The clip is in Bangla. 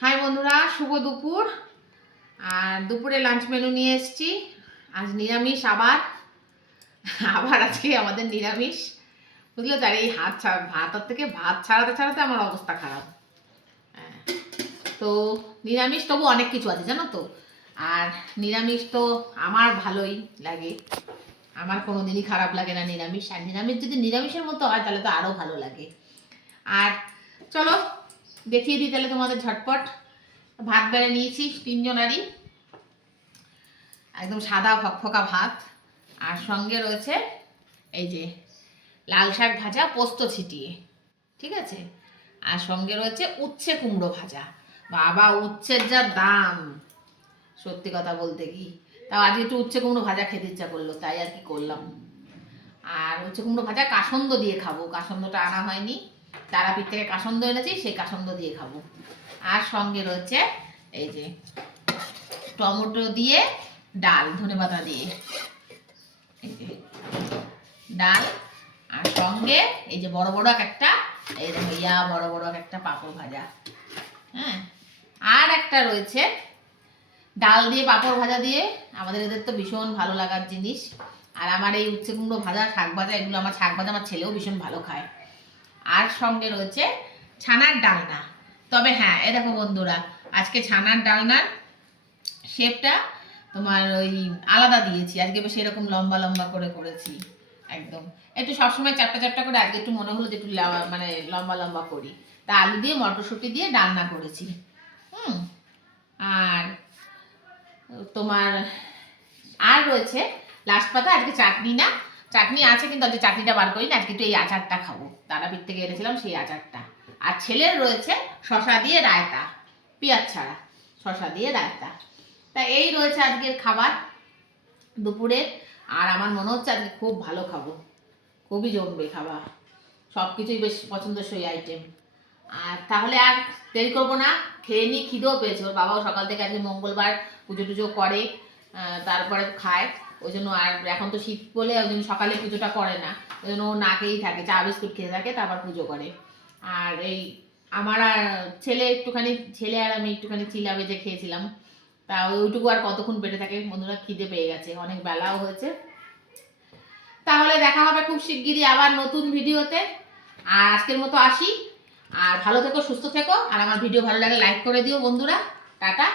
হাই বন্ধুরা, শুভ দুপুর। আর দুপুরে লাঞ্চ মেনু নিয়ে এসেছি। আজ নিরামিষ আবার আবার আজকে আমাদের নিরামিষ, বুঝলে। তার এই ভাতের থেকে ভাত ছাড়াতে ছাড়াতে আমার অবস্থা খারাপ। হ্যাঁ, তো নিরামিষ তবু অনেক কিছু আছে জানো তো। আর নিরামিষ তো আমার ভালোই লাগে, আমার কোনো দিনই খারাপ লাগে না নিরামিষ। আর নিরামিষ যদি নিরামিষের মতো হয় তাহলে তো আরও ভালো লাগে। আর চলো দেখিয়ে দিই তাহলে তোমাদের ঝটপট। ভাত বেড়ে নিয়েছি তিনজনারই, একদম সাদা ফকফকা ভাত। আর সঙ্গে রয়েছে এই যে লাল শাক ভাজা পোস্ত ছিটিয়ে, ঠিক আছে। আর সঙ্গে রয়েছে উচ্ছে কুমড়ো ভাজা। বাবা, উচ্ছের যা দাম, সত্যি কথা বলতে কি, তাও আজকে একটু উচ্ছে কুমড়ো ভাজা খেতে ইচ্ছা করলো, তাই আর কি করলাম। আর উচ্ছে কুমড়ো ভাজা কাসন্দ দিয়ে খাবো, কাসন্দটা আনা হয়নি, তারাপীঠ থেকে কাসন্দ এনেছি, সেই কাসন্দ দিয়ে খাবো। আর সঙ্গে রয়েছে এই যে টমেটো দিয়ে ডাল, ধনেপাতা দিয়ে এই যে ডাল। আর সঙ্গে এই যে বড় বড় একটা, এই দেখো বড় বড় একটা পাঁপড় ভাজা। হ্যাঁ, আর একটা রয়েছে ডাল দিয়ে পাঁপড় ভাজা দিয়ে, আমাদের এদের তো ভীষণ ভালো লাগার জিনিস। আর আমার এই উচ্ছে কুমড়ো ভাজা, শাক ভাজা, এগুলো আমার শাক ভাজা আমার ছেলেও ভীষণ ভালো খায়। আর সঙ্গে রয়েছে ছানার ডালনা। তবে হ্যাঁ, এ দেখো বন্ধুরা, আজকে ছানার ডালনার শেপটা তোমার ওই আলাদা দিয়েছি, আজকে বেশ এরকম লম্বা লম্বা করে করেছি একদম। একটু সবসময় চ্যাপটা চ্যাপটা করে, আজকে একটু মনে হলো যে একটু মানে লম্বা লম্বা করি, তা আলু দিয়ে মটরশুঁটি দিয়ে ডালনা করেছি। হুম। আর তোমার আর রয়েছে লাস্ট পাতা, আজকে চাটনি না, চাটনি আছে কিন্তু আজকে চাটনিটা বার করি না, আজকে একটু এই আচারটা খাবো, তারাপীঠ থেকে এনেছিলাম সেই আচারটা। আর ছেলের রয়েছে শশা দিয়ে রায়তা, পেঁয়াজ ছাড়া শশা দিয়ে রায়তা। তা এই রয়েছে আজকের খাবার দুপুরে। আর আমার মনে হচ্ছে আজকে খুব ভালো খাবো, খুবই জমবে খাবার, সব কিছুই বেশ পছন্দসই আইটেম। আর তাহলে আর দেরি করবো না, খেয়ে নিই, খিদেও পেয়েছে। ওর বাবাও সকাল থেকে আজকে মঙ্গলবার পুজো টুজো করে, তারপরে খায়। ওই জন্য আর এখন তো শীত বলে ওই জন্য সকালে পুজোটা করে না, ওই জন্য ও না খেয়েই থাকে, চা বিস্কুট খেয়ে থাকে, তারপর পুজো করে। আর এই আমার আর ছেলে একটুখানি, ছেলে আর আমি একটুখানি চিলা ভেজে খেয়েছিলাম। তা ওইটুকু আর কতক্ষণ পেটে থাকে বন্ধুরা, খিদে পেয়ে গেছে, অনেক বেলাও হয়েছে। তাহলে দেখা হবে খুব শিগগিরই আবার নতুন ভিডিওতে। আর আজকের মতো আসি। আর ভালো থেকো, সুস্থ থেকো। আর আমার ভিডিও ভালো লাগলে লাইক করে দিও বন্ধুরা। টাটা।